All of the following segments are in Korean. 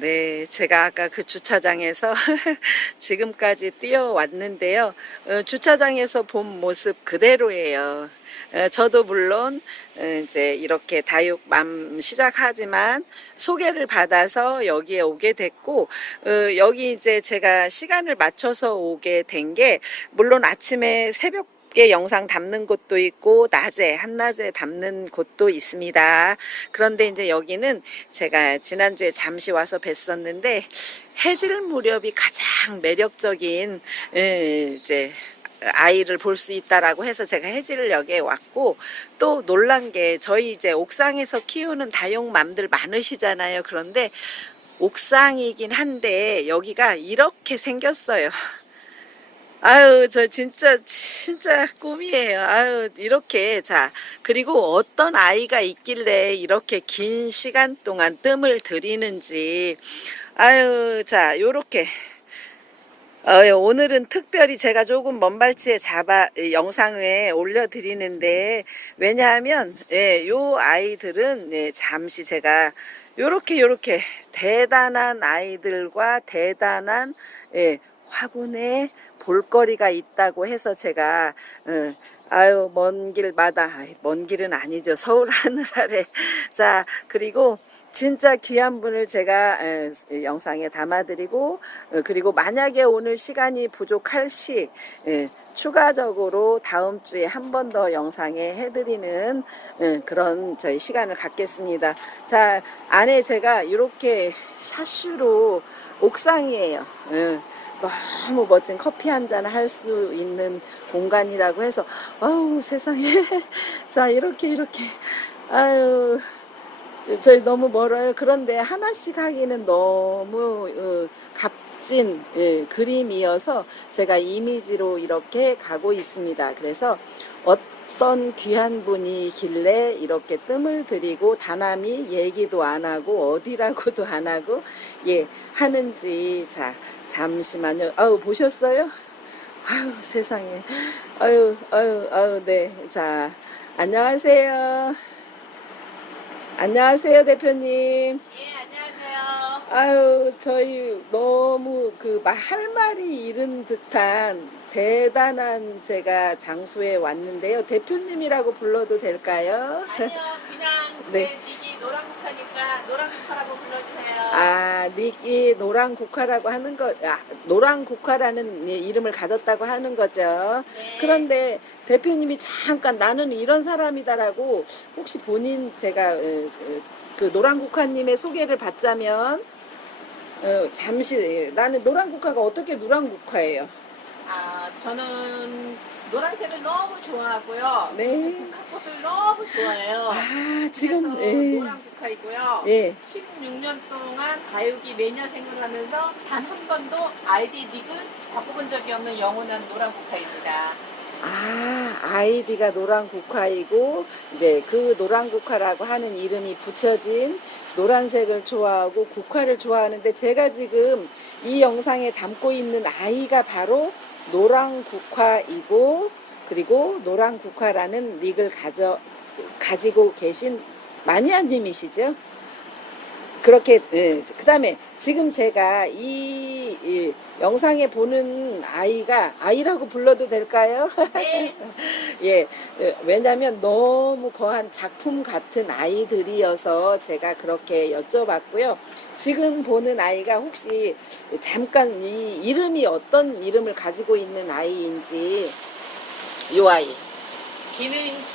네, 제가 아까 그 주차장에서 지금까지 뛰어왔는데요. 주차장에서 본 모습 그대로예요. 저도 물론 이제 이렇게 다육맘 시작하지만 소개를 받아서 여기에 오게 됐고, 여기 이제 제가 시간을 맞춰서 오게 된 게, 물론 아침에 새벽에 영상 담는 곳도 있고 낮에 한낮에 담는 곳도 있습니다. 그런데 이제 여기는 제가 지난주에 잠시 와서 뵀었는데 해질 무렵이 가장 매력적인 이제 아이를 볼 수 있다라고 해서 제가 해질녘에 왔고, 또 놀란 게 저희 이제 옥상에서 키우는 다육맘들 많으시잖아요. 그런데 옥상이긴 한데 여기가 이렇게 생겼어요. 아유, 저 진짜 꿈이에요. 아유, 이렇게. 자, 그리고 어떤 아이가 있길래 이렇게 긴 시간 동안 뜸을 들이는지. 아유, 자, 요렇게. 오늘은 특별히 제가 조금 먼 발치에 영상에 올려드리는데, 왜냐하면, 예, 요 아이들은, 예, 잠시 제가 요렇게 대단한 아이들과 대단한, 예, 화분에 볼거리가 있다고 해서 제가, 아유, 먼 길마다, 먼 길은 아니죠. 서울 하늘 아래. 자, 그리고 진짜 귀한 분을 제가 영상에 담아드리고, 그리고 만약에 오늘 시간이 부족할 시 추가적으로 다음 주에 한 번 더 영상에 해드리는 그런 저희 시간을 갖겠습니다. 자, 안에 제가 이렇게 샤슈로 옥상이에요. 너무 멋진 커피 한 잔 할 수 있는 공간이라고 해서, 아우 세상에. 자, 이렇게 아유, 저희 너무 멀어요. 그런데 하나씩 하기는 너무 값진 그림이어서 제가 이미지로 이렇게 가고 있습니다. 그래서 어떤 귀한 분이길래 이렇게 뜸을 들이고 다남이 얘기도 안 하고 어디라고도 안 하고 예 하는지. 자, 잠시만요. 아우, 보셨어요? 아유 세상에. 아유 네. 자, 안녕하세요. 안녕하세요, 대표님. 예, 안녕하세요. 아유, 저희 너무 할 말이 이른 듯한 대단한 제가 장소에 왔는데요. 대표님이라고 불러도 될까요? 아니요, 그냥 네. 제 닉이 노란국화니까 노란국화라고 불러주세요. 아, 닉이 노랑국화라고 하는 노랑국화라는 이름을 가졌다고 하는 거죠. 네. 그런데 대표님이 잠깐 나는 이런 사람이다라고 혹시 본인 제가 그 노랑국화님의 소개를 받자면 잠시 나는 노랑국화가 어떻게 노랑국화예요? 저는 노란색을 너무 좋아하고요. 네. 국화꽃을 너무 좋아해요. 아, 그래서 지금 노란국화이고요. 예. 16년 동안 다육이 매년 생활하면서 단 한 번도 아이디 닉을 바꿔본 적이 없는 영원한 노란국화입니다. 아, 아이디가 노란국화이고 이제 그 노란국화라고 하는 이름이 붙여진 노란색을 좋아하고 국화를 좋아하는데, 제가 지금 이 영상에 담고 있는 아이가 바로 노란국화이고, 그리고 노란국화라는 닉을 가지고 계신 마니아님이시죠? 그렇게. 그다음에 지금 제가 이 영상에 보는 아이가 아이라고 불러도 될까요? 네. 예, 왜냐하면 너무 거한 작품 같은 아이들이어서 제가 그렇게 여쭤봤고요. 지금 보는 아이가 혹시 잠깐 이 이름이 어떤 이름을 가지고 있는 아이인지, 요 아이.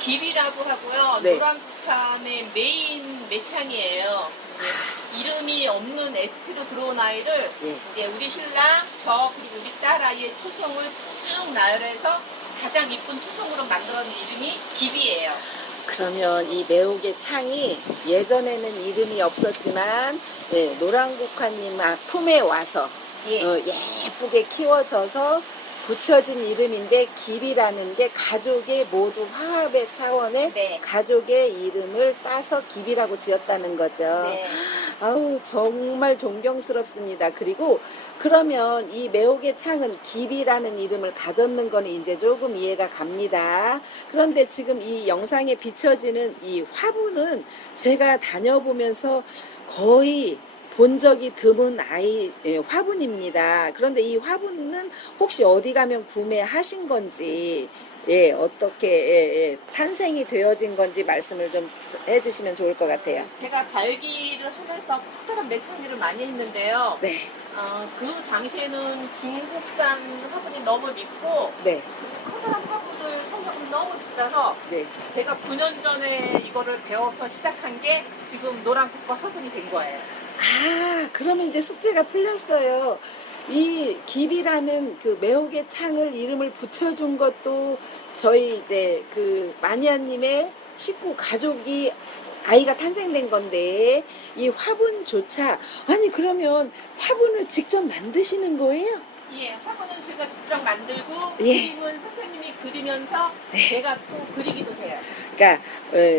길이라고 하고요. 네. 노란국화의 메인 매창이에요. 이름이 없는 SP로 들어온 아이를 예. 이제 우리 신랑, 저 그리고 우리 딸 아이의 초성을 쭉 나열해서 가장 이쁜 초성으로 만들어낸 이름이 기비예요. 그러면 이 매혹의 창이 예전에는 이름이 없었지만 노랑국화님 품에 와서 예. 예쁘게 키워져서 붙여진 이름인데, 기비라는 게 가족의 모두 화합의 차원에 네. 가족의 이름을 따서 기비라고 지었다는 거죠. 네. 아우, 정말 존경스럽습니다. 그리고 그러면 이 매혹의 창은 기비라는 이름을 가졌는 거는 이제 조금 이해가 갑니다. 그런데 지금 이 영상에 비춰지는 이 화분은 제가 다녀보면서 거의 본 적이 드문 화분입니다. 그런데 이 화분은 혹시 어디 가면 구매하신 건지, 예, 어떻게 탄생이 되어진 건지 말씀을 좀 해주시면 좋을 것 같아요. 제가 다육이를 하면서 커다란 매창기를 많이 했는데요. 네, 그 당시에는 중국산 화분이 너무 밉고 네, 커다란 화분들 성격은 너무 비싸서 네. 제가 9년 전에 이거를 배워서 시작한 게 지금 노란 국화 화분이 된 거예요. 아, 그러면 이제 숙제가 풀렸어요. 이 기비라는 그 매혹의 창을 이름을 붙여준 것도 저희 이제 그 마니아님의 식구 가족이 아이가 탄생된 건데 이 화분조차 아니 그러면 화분을 직접 만드시는 거예요? 예, 화분은 제가 직접 만들고 예. 그림은 선생님이 그리면서 네. 제가 또 그리기도 해요. 그러니까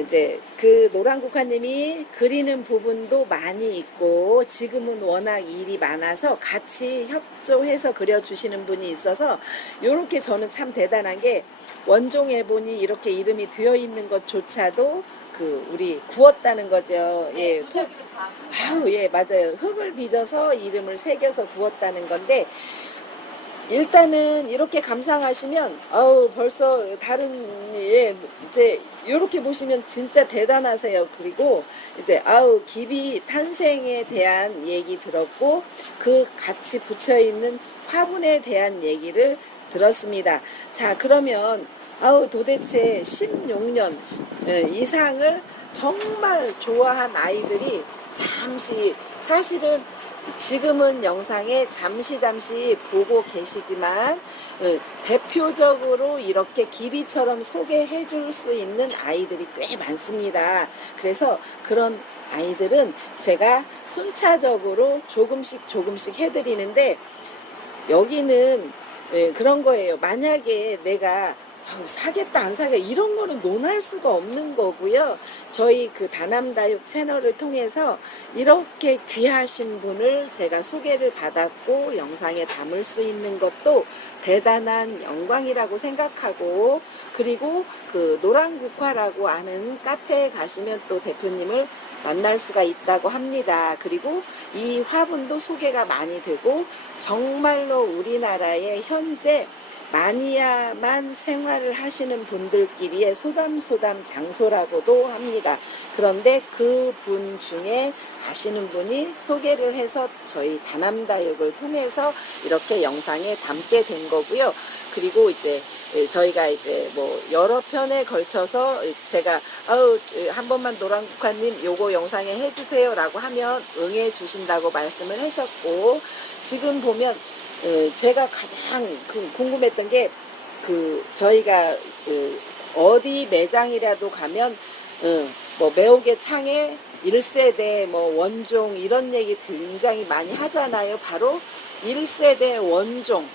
이제 그 노란국화님이 그리는 부분도 많이 있고 지금은 워낙 일이 많아서 같이 협조해서 그려주시는 분이 있어서 요렇게 저는 참 대단한 게 원종해본이 이렇게 이름이 되어 있는 것조차도 그 우리 구웠다는 거죠. 네, 예, 도자기를 다. 아우 예 맞아요. 흙을 빚어서 이름을 새겨서 구웠다는 건데 일단은 이렇게 감상하시면 아우 벌써 다른 예 이제 이렇게 보시면 진짜 대단하세요. 그리고 이제 아우 기비 탄생에 대한 얘기 들었고 그 같이 붙여 있는 화분에 대한 얘기를 들었습니다. 자 그러면 아우 도대체 16년 이상을 정말 좋아한 아이들이 잠시 사실은 지금은 영상에 잠시 보고 계시지만 대표적으로 이렇게 기비처럼 소개해 줄 수 있는 아이들이 꽤 많습니다. 그래서 그런 아이들은 제가 순차적으로 조금씩 해드리는데 여기는 그런 거예요. 만약에 내가 아우, 사겠다 안 사겠다 이런 거는 논할 수가 없는 거고요. 저희 그 다남다육 채널을 통해서 이렇게 귀하신 분을 제가 소개를 받았고 영상에 담을 수 있는 것도 대단한 영광이라고 생각하고 그리고 그 노란국화라고 하는 카페에 가시면 또 대표님을 만날 수가 있다고 합니다. 그리고 이 화분도 소개가 많이 되고 정말로 우리나라의 현재 마니아만 생활을 하시는 분들끼리의 소담소담 장소라고도 합니다. 그런데 그 분 중에 아시는 분이 소개를 해서 저희 다남다육을 통해서 이렇게 영상에 담게 된 거고요. 그리고 이제 저희가 이제 뭐 여러 편에 걸쳐서 제가 아우 한 번만 노란국화님 요거 영상에 해주세요라고 하면 응해 주신다고 말씀을 하셨고 지금 보면 제가 가장 궁금했던 게 그 저희가 어디 매장이라도 가면 뭐 매혹의 창에 1세대 뭐 원종 이런 얘기 굉장히 많이 하잖아요. 바로 1세대 원종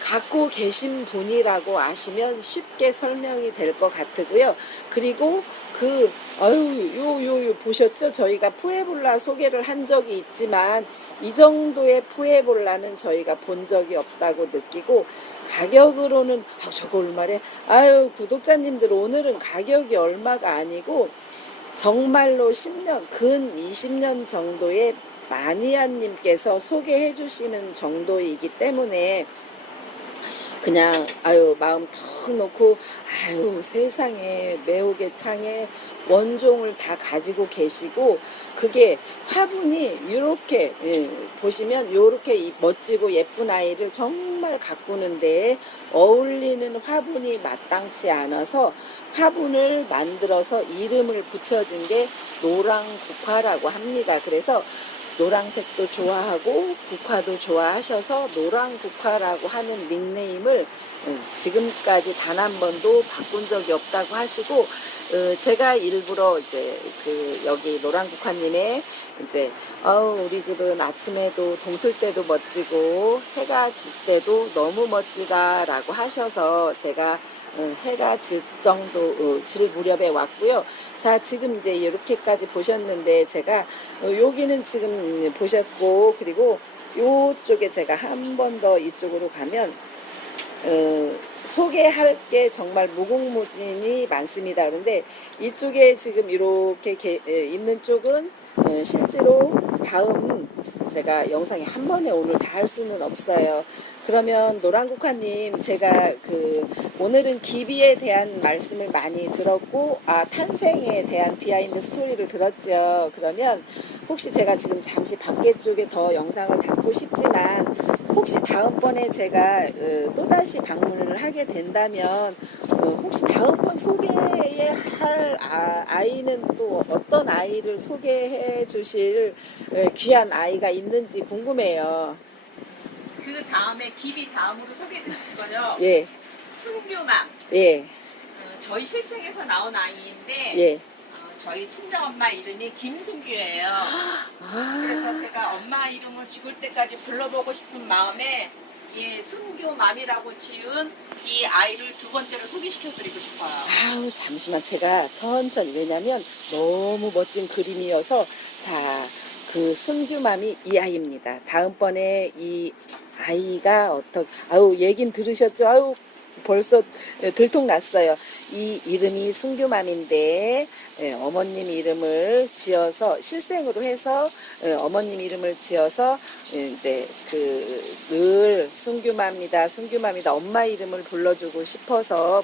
갖고 계신 분이라고 아시면 쉽게 설명이 될 것 같고요. 그리고 요 보셨죠? 저희가 푸에볼라 소개를 한 적이 있지만 이 정도의 푸에볼라는 저희가 본 적이 없다고 느끼고 가격으로는 저거 얼마래? 아유 구독자님들 오늘은 가격이 얼마가 아니고 정말로 10년 근 20년 정도의 마니아님께서 소개해 주시는 정도이기 때문에 그냥 아유 마음 턱 놓고 아유 세상에 매혹의 창에 원종을 다 가지고 계시고 그게 화분이 이렇게 보시면 이렇게 멋지고 예쁜 아이를 정말 가꾸는데 어울리는 화분이 마땅치 않아서 화분을 만들어서 이름을 붙여준 게 노랑국화라고 합니다. 그래서 노란색도 좋아하고 국화도 좋아하셔서 노란국화라고 하는 닉네임을 지금까지 단 한 번도 바꾼 적이 없다고 하시고 제가 일부러 이제 그 여기 노란국화님의 이제 우리 집은 아침에도 동틀 때도 멋지고 해가 질 때도 너무 멋지다라고 하셔서 제가 해가 질 정도 질 무렵에 왔고요. 자 지금 이제 이렇게까지 보셨는데 제가 여기는 지금 보셨고 그리고 요쪽에 제가 한 번 더 이쪽으로 가면 소개할 게 정말 무궁무진이 많습니다. 그런데 이쪽에 지금 이렇게 있는 쪽은 실제로 다음 제가 영상에 한 번에 오늘 다 할 수는 없어요. 그러면 노랑국화님, 제가 오늘은 기비에 대한 말씀을 많이 들었고, 탄생에 대한 비하인드 스토리를 들었죠. 그러면 혹시 제가 지금 잠시 밖에 쪽에 더 영상을 담고 싶지만, 혹시 다음번에 제가 또다시 방문을 하게 된다면, 혹시 다음번 소개할 아이는 또 어떤 아이를 소개해 주실 귀한 아이가 있는지 궁금해요. 그 다음에 기비 다음으로 소개해드릴 거죠. 예, 순규맘. 예, 저희 실생에서 나온 아이인데 예. 저희 친정엄마 이름이 김순규예요. 그래서 아, 제가 엄마 이름을 죽을 때까지 불러보고 싶은 마음에 이 순규맘이라고 지은 이 아이를 두 번째로 소개시켜드리고 싶어요. 아우, 잠시만. 제가 천천히, 왜냐면 너무 멋진 그림이어서. 자, 그 순규맘이 이 아이입니다. 다음번에 이 아이가 아우, 얘긴 들으셨죠? 아우, 벌써 들통났어요. 이 이름이 순규맘인데, 어머님 이름을 지어서 실생으로 해서, 어머님 이름을 지어서 이제 늘 순규맘이다, 순규맘이다, 엄마 이름을 불러주고 싶어서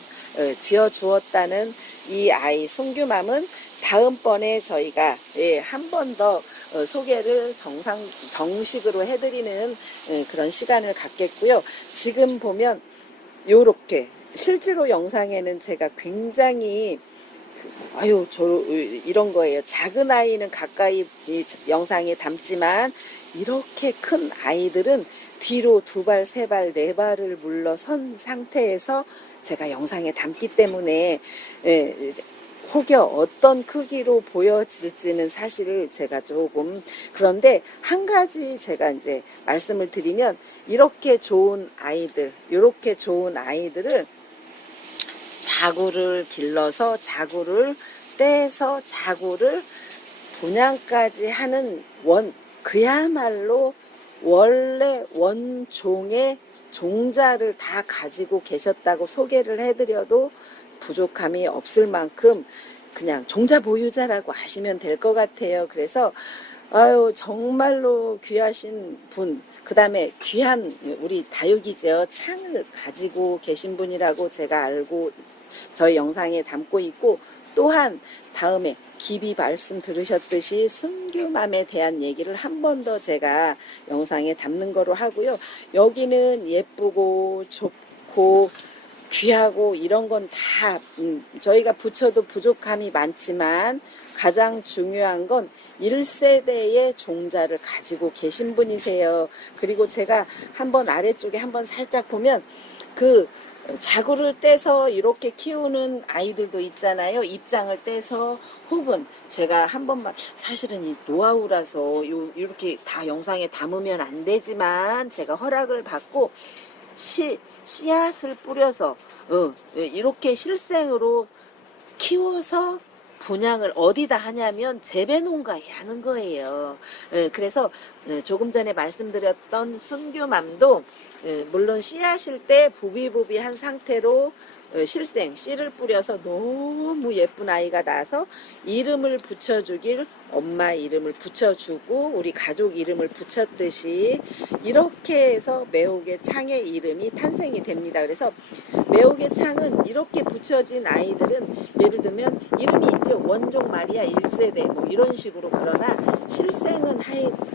지어 주었다는 이 아이 순규맘은 다음번에 저희가 한 번 더 소개를 정식으로 해드리는 그런 시간을 갖겠고요. 지금 보면 요렇게 실제로 영상에는 제가 굉장히 아유, 이런 거예요. 작은 아이는 가까이 이 영상에 담지만 이렇게 큰 아이들은 뒤로 두 발, 세 발, 네 발을 물러선 상태에서 제가 영상에 담기 때문에 이제 혹여 어떤 크기로 보여질지는 사실 제가 조금, 그런데 한 가지 제가 이제 말씀을 드리면, 이렇게 좋은 아이들을 자구를 길러서 자구를 떼서 자구를 분양까지 하는 그야말로 원래 원종의 종자를 다 가지고 계셨다고 소개를 해드려도 부족함이 없을 만큼 그냥 종자 보유자라고 아시면 될 것 같아요. 그래서 아유, 정말로 귀하신 분, 그 다음에 귀한 우리 다육이죠. 창을 가지고 계신 분이라고 제가 알고 저희 영상에 담고 있고, 또한 다음에 기비 말씀 들으셨듯이 순규맘에 대한 얘기를 한 번 더 제가 영상에 담는 거로 하고요. 여기는 예쁘고 좁고 귀하고 이런 건 다 저희가 붙여도 부족함이 많지만 가장 중요한 건 1세대의 종자를 가지고 계신 분이세요. 그리고 제가 한번 아래쪽에 한번 살짝 보면 자구를 떼서 이렇게 키우는 아이들도 있잖아요. 입장을 떼서, 혹은 제가 한 번만, 사실은 이 노하우라서 이렇게 다 영상에 담으면 안 되지만 제가 허락을 받고 씨앗을 뿌려서 이렇게 실생으로 키워서 분양을 어디다 하냐면 재배 농가에 하는 거예요. 그래서 조금 전에 말씀드렸던 순규맘도 물론 씨앗일 때 부비부비한 상태로 실생 씨를 뿌려서 너무 예쁜 아이가 나서 이름을 붙여주길 엄마 이름을 붙여주고 우리 가족 이름을 붙였듯이 이렇게 해서 매혹의 창의 이름이 탄생이 됩니다. 그래서 매혹의 창은 이렇게 붙여진 아이들은 예를 들면 이름이 있죠. 원종 마리아 1세대 뭐 이런 식으로. 그러나 실생은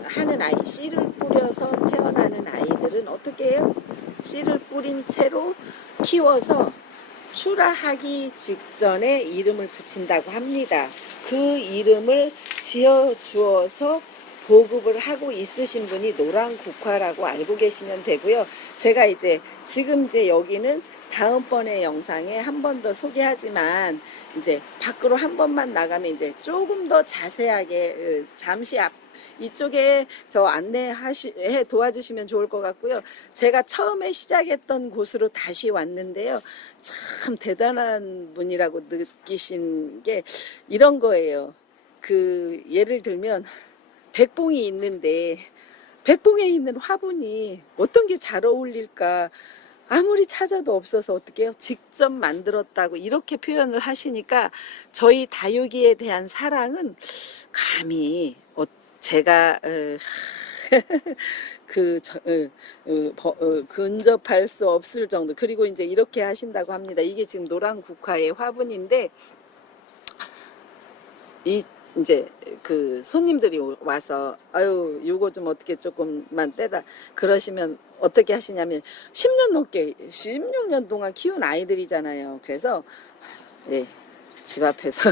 하는 아이, 씨를 뿌려서 태어나는 아이들은 어떻게 해요? 씨를 뿌린 채로 키워서 출하하기 직전에 이름을 붙인다고 합니다. 그 이름을 지어 주어서 보급을 하고 있으신 분이 노랑국화라고 알고 계시면 되고요. 제가 지금 여기는 다음번에 영상에 한 번 더 소개하지만 이제 밖으로 한 번만 나가면 이제 조금 더 자세하게 잠시 이쪽에 해 도와주시면 좋을 것 같고요. 제가 처음에 시작했던 곳으로 다시 왔는데요. 참 대단한 분이라고 느끼신 게 이런 거예요. 예를 들면 백봉이 있는데 백봉에 있는 화분이 어떤 게 잘 어울릴까? 아무리 찾아도 없어서 어떡해요? 직접 만들었다고 이렇게 표현을 하시니까 저희 다육이에 대한 사랑은 감히 제가 근접할 수 없을 정도. 그리고 이제 이렇게 하신다고 합니다. 이게 지금 노란 국화의 화분인데 이 이제 그 손님들이 와서 아유 요거 좀 어떻게 조금만 떼다 그러시면 어떻게 하시냐면 10년 넘게 16년 동안 키운 아이들이잖아요. 그래서 예, 집 앞에서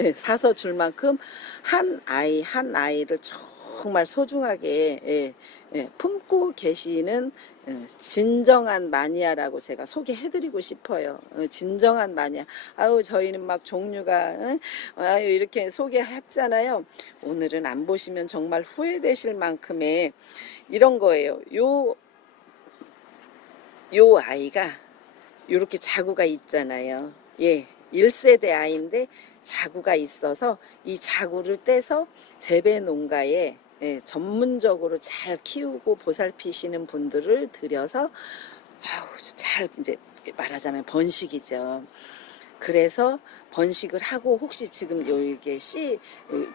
예, 사서 줄 만큼 한 아이 한 아이를 정말 소중하게 품고 계시는 진정한 마니아라고 제가 소개해드리고 싶어요. 진정한 마니아. 아우 저희는 막 종류가 아유 이렇게 소개했잖아요. 오늘은 안 보시면 정말 후회되실 만큼의 이런 거예요. 요 아이가 요렇게 자구가 있잖아요. 예. 1세대 아이인데 자구가 있어서 이 자구를 떼서 재배 농가에 전문적으로 잘 키우고 보살피시는 분들을 들여서 잘 이제 말하자면 번식이죠. 그래서 번식을 하고 혹시 지금 여기에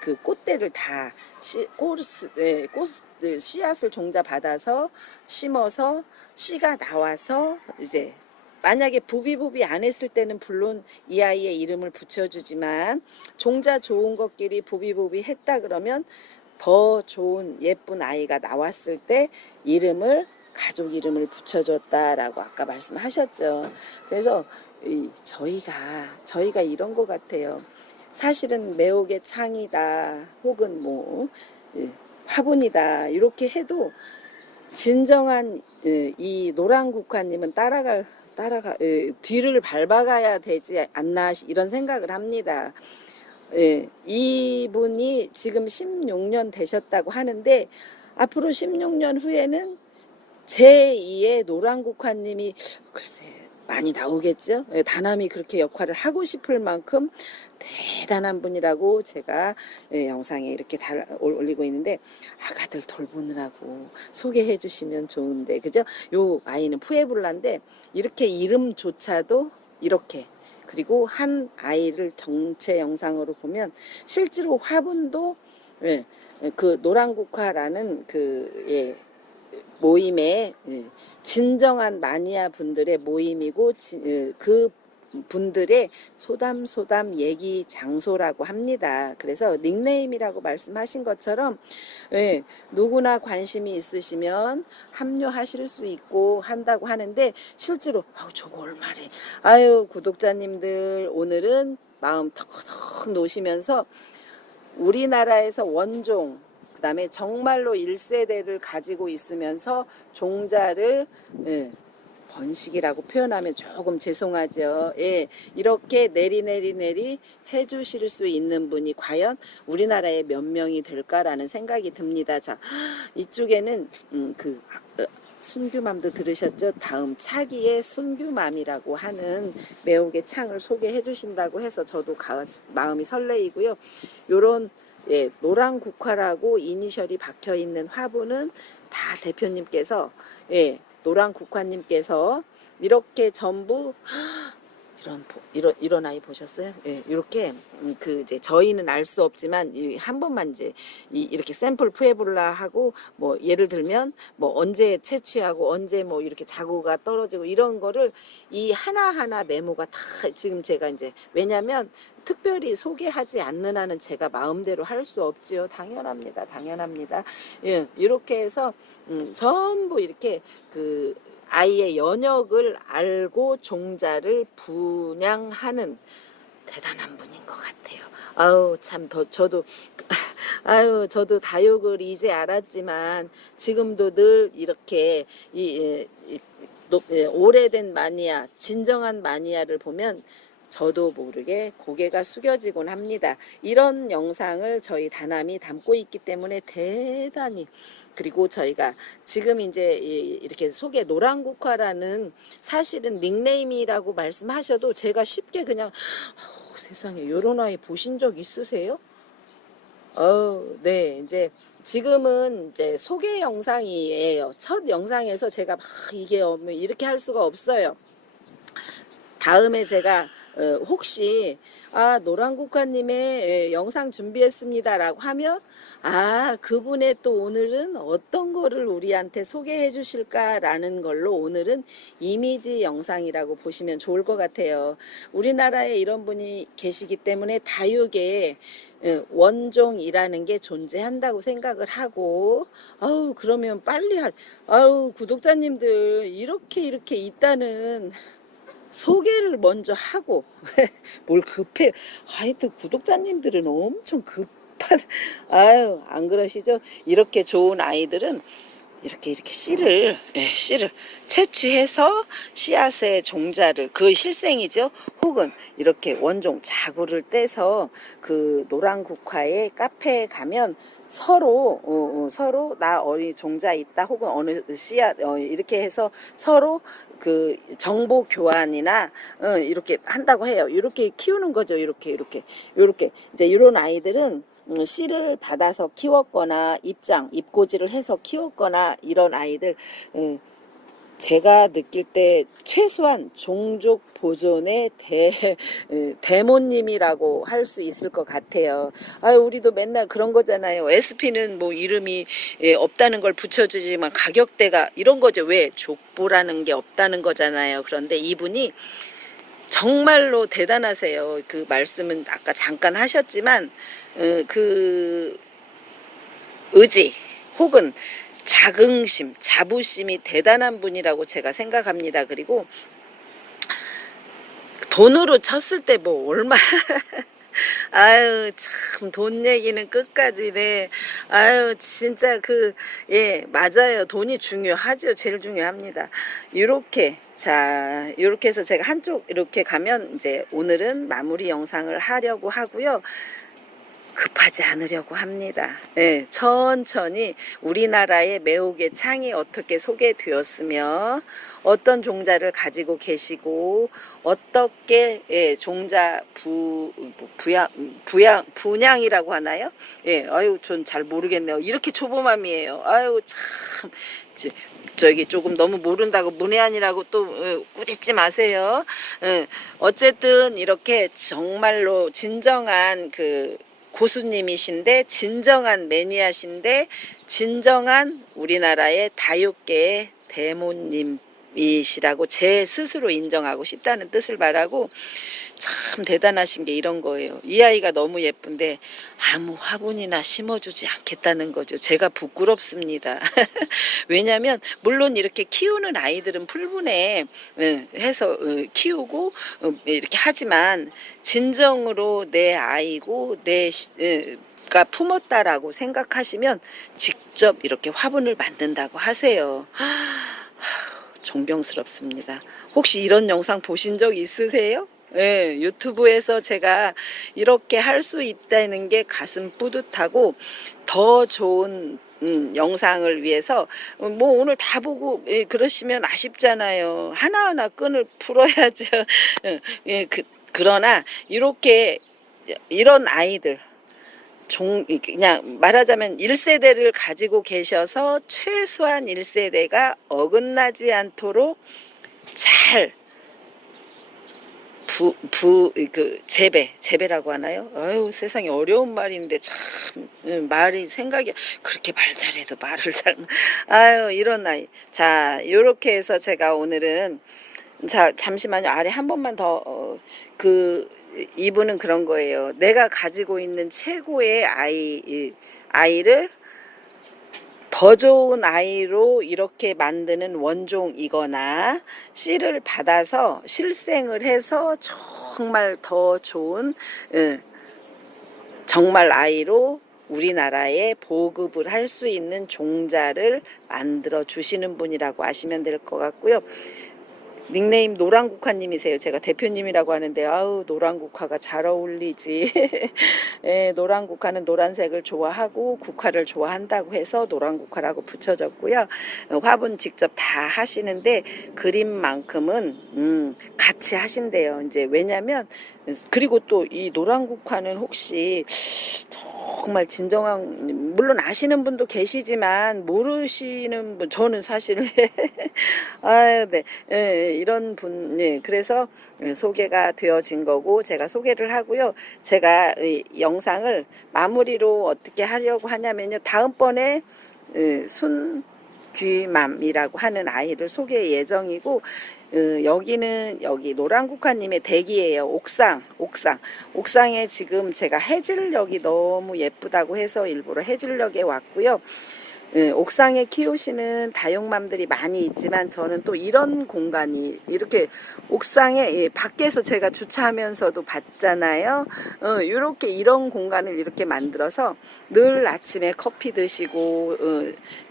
그 꽃대를 다 씨앗을 종자 받아서 심어서 씨가 나와서 이제 만약에 부비부비 안 했을 때는 물론 이 아이의 이름을 붙여주지만 종자 좋은 것끼리 부비부비 했다 그러면 더 좋은 예쁜 아이가 나왔을 때 가족 이름을 붙여줬다라고 아까 말씀하셨죠. 그래서 저희가 이런 것 같아요. 사실은 매혹의 창이다 혹은 뭐 화분이다 이렇게 해도 진정한 이 노란국화님은 뒤를 밟아가야 되지 않나 이런 생각을 합니다. 이분이 지금 16년 되셨다고 하는데 앞으로 16년 후에는 제2의 노란국화님이 글쎄 많이 나오겠죠. 다남이 그렇게 역할을 하고 싶을 만큼 대단한 분이라고 제가 영상에 이렇게 올리고 있는데 아가들 돌보느라고 소개해 주시면 좋은데 그죠? 요 아이는 푸에블라인데 이렇게 이름조차도 이렇게 그리고 한 아이를 정체 영상으로 보면 실제로 화분도 그 노란국화라는 모임에 진정한 마니아 분들의 모임이고 그 분들의 소담소담 얘기 장소라고 합니다. 그래서 닉네임이라고 말씀하신 것처럼 누구나 관심이 있으시면 합류하실 수 있고 한다고 하는데 실제로 저거 얼마래. 아유 구독자님들 오늘은 마음 턱턱 놓으시면서 우리나라에서 원종 그다음에 정말로 1세대를 가지고 있으면서 종자를 번식이라고 표현하면 조금 죄송하죠. 예, 이렇게 내리 해주실 수 있는 분이 과연 우리나라에 몇 명이 될까라는 생각이 듭니다. 자, 이쪽에는 순규맘도 들으셨죠? 다음 차기의 순규맘이라고 하는 매혹의 창을 소개해 주신다고 해서 저도 마음이 설레이고요. 요런 노란 국화라고 이니셜이 박혀 있는 화분은 다 대표님께서 노란 국화님께서 이렇게 전부 이런 아이 보셨어요? 예, 이렇게 이제 저희는 알 수 없지만 한 번만 이제 이렇게 샘플 푸에볼라 하고 뭐 예를 들면 뭐 언제 채취하고 언제 뭐 이렇게 자구가 떨어지고 이런 거를 이 하나하나 메모가 다 지금 제가 이제 왜냐면 특별히 소개하지 않는 한은 제가 마음대로 할 수 없지요. 당연합니다. 예, 이렇게 해서 전부 이렇게 아이의 연역을 알고 종자를 분양하는 대단한 분인 것 같아요. 아우 참 저도 저도 다육을 이제 알았지만 지금도 늘 이렇게 오래된 마니아, 진정한 마니아를 보면 저도 모르게 고개가 숙여지곤 합니다. 이런 영상을 저희 다남이 담고 있기 때문에 대단히 그리고 저희가 지금 이제 이렇게 속에 노란국화라는 사실은 닉네임이라고 말씀하셔도 제가 쉽게 그냥 세상에 요런 아이 보신 적 있으세요? 네. 이제 지금은 이제 소개 영상이에요. 첫 영상에서 제가 막 이게 이렇게 할 수가 없어요. 다음에 제가 혹시 노랑국화님의 영상 준비했습니다라고 하면 그분의 또 오늘은 어떤 거를 우리한테 소개해 주실까라는 걸로 오늘은 이미지 영상이라고 보시면 좋을 것 같아요. 우리나라에 이런 분이 계시기 때문에 다육에 원종이라는 게 존재한다고 생각을 하고 그러면 빨리 구독자님들 이렇게 있다는 소개를 먼저 하고 뭘 급해. 하여튼 구독자님들은 엄청 급한 안 그러시죠? 이렇게 좋은 아이들은 이렇게 씨를 채취해서 씨앗의 종자를 그 실생이죠. 혹은 이렇게 원종 자구를 떼서 그 노랑국화의 카페에 가면 서로 나 어디 종자 있다 혹은 어느 씨앗 이렇게 해서 서로 그 정보 교환이나 이렇게 한다고 해요. 이렇게 키우는 거죠. 이렇게 이제 이런 아이들은 씨를 받아서 키웠거나 입고지를 해서 키웠거나 이런 아이들 제가 느낄 때 최소한 종족 보존의 대모님이라고 할 수 있을 것 같아요. 우리도 맨날 그런 거잖아요. SP는 뭐 이름이 없다는 걸 붙여주지만 가격대가 이런 거죠. 왜? 족보라는 게 없다는 거잖아요. 그런데 이분이 정말로 대단하세요. 그 말씀은 아까 잠깐 하셨지만 그 의지 혹은 자긍심, 자부심이 대단한 분이라고 제가 생각합니다. 그리고 돈으로 쳤을 때 뭐 얼마 참 돈 얘기는 끝까지네. 진짜 맞아요. 돈이 중요하죠. 제일 중요합니다. 이렇게 해서 제가 한쪽 이렇게 가면 이제 오늘은 마무리 영상을 하려고 하고요. 급하지 않으려고 합니다. 천천히 우리나라의 매혹의 창이 어떻게 소개되었으며 어떤 종자를 가지고 계시고 어떻게 종자 분양이라고 하나요? 전 잘 모르겠네요. 이렇게 초보맘이에요. 참 저기 조금 너무 모른다고 문외한이라고 또 꾸짖지 마세요. 어쨌든 이렇게 정말로 진정한 고수님이신데 진정한 매니아신데 진정한 우리나라의 다육계의 대모님이시라고 제 스스로 인정하고 싶다는 뜻을 말하고 참 대단하신 게 이런 거예요. 이 아이가 너무 예쁜데 아무 화분이나 심어주지 않겠다는 거죠. 제가 부끄럽습니다. 왜냐하면 물론 이렇게 키우는 아이들은 풀분에 해서 키우고 이렇게 하지만 진정으로 내 아이고 가 품었다라고 생각하시면 직접 이렇게 화분을 만든다고 하세요. 존경스럽습니다. 혹시 이런 영상 보신 적 있으세요? 유튜브에서 제가 이렇게 할 수 있다는 게 가슴 뿌듯하고 더 좋은 영상을 위해서 뭐 오늘 다 보고 그러시면 아쉽잖아요. 하나하나 끈을 풀어야죠. 그러나 이런 아이들 그냥 말하자면 1세대를 가지고 계셔서 최소한 1세대가 어긋나지 않도록 잘 재배라고 하나요? 세상에 어려운 말인데 참 말이 생각이 그렇게 말 잘해도 말을 이런 나이. 자, 요렇게 해서 제가 오늘은 잠시만요. 아래 한 번만 더 이분은 그런 거예요. 내가 가지고 있는 최고의 아이를 더 좋은 아이로 이렇게 만드는 원종이거나 씨를 받아서 실생을 해서 정말 더 좋은 정말 아이로 우리나라에 보급을 할 수 있는 종자를 만들어 주시는 분이라고 아시면 될 것 같고요. 닉네임 노랑국화님이세요. 제가 대표님이라고 하는데 노랑국화가 잘 어울리지. 노랑국화는 노란색을 좋아하고 국화를 좋아한다고 해서 노랑국화라고 붙여졌고요. 화분 직접 다 하시는데 그림만큼은 같이 하신대요. 이제 왜냐면 그리고 또 이 노랑국화는 혹시 정말 진정한, 물론 아시는 분도 계시지만 모르시는 분, 저는 사실 아유, 네. 예, 이런 분, 예, 그래서 소개가 되어진 거고 제가 소개를 하고요. 제가 이 영상을 마무리로 어떻게 하려고 하냐면요. 다음번에 순귀맘이라고 하는 아이를 소개 예정이고, 여기는 여기 노란국화님의 댁이에요. 옥상에 지금 제가 해질녘이 너무 예쁘다고 해서 일부러 해질녘에 왔고요. 옥상에 키우시는 다육맘들이 많이 있지만 저는 또 이런 공간이 이렇게 옥상에, 밖에서 제가 주차하면서도 봤잖아요. 이렇게 이런 공간을 이렇게 만들어서 늘 아침에 커피 드시고,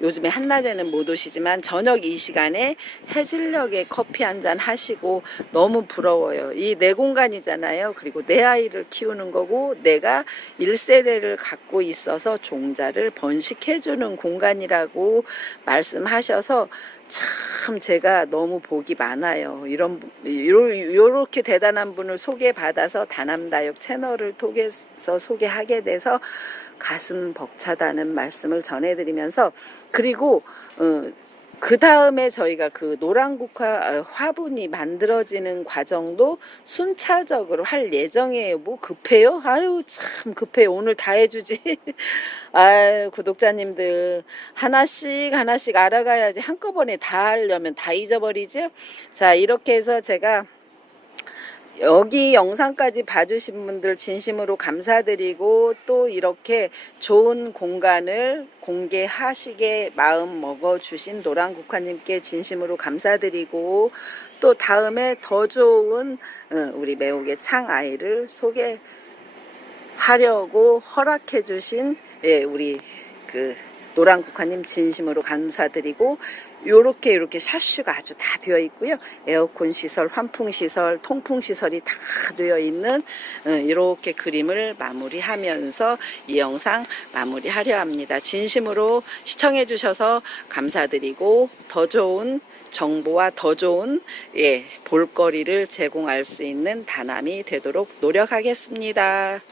요즘에 한낮에는 못 오시지만 저녁 이 시간에 해질녘에 커피 한 잔 하시고, 너무 부러워요. 이 내 공간이잖아요. 그리고 내 아이를 키우는 거고 내가 1세대를 갖고 있어서 종자를 번식해주는 공간이라고 말씀하셔서 참 제가 너무 복이 많아요. 요렇게 대단한 분을 소개받아서 다남다육 채널을 통해서 소개하게 돼서 가슴 벅차다는 말씀을 전해드리면서, 그리고 그 다음에 저희가 그 노란국화 화분이 만들어지는 과정도 순차적으로 할 예정이에요. 뭐 급해요? 아유, 참 급해요. 오늘 다 해주지. 아유, 구독자님들 하나씩 알아가야지. 한꺼번에 다 하려면 다 잊어버리죠. 자, 이렇게 해서 제가 여기 영상까지 봐주신 분들 진심으로 감사드리고, 또 이렇게 좋은 공간을 공개하시게 마음 먹어주신 노란국화님께 진심으로 감사드리고, 또 다음에 더 좋은 우리 매혹의 창아이를 소개하려고 허락해주신, 예, 우리 그 노란국화님 진심으로 감사드리고, 요렇게 샤슈가 아주 다 되어 있고요. 에어컨 시설, 환풍 시설, 통풍 시설이 다 되어 있는 이렇게 그림을 마무리하면서 이 영상 마무리하려 합니다. 진심으로 시청해 주셔서 감사드리고, 더 좋은 정보와 더 좋은 볼거리를 제공할 수 있는 다남이 되도록 노력하겠습니다.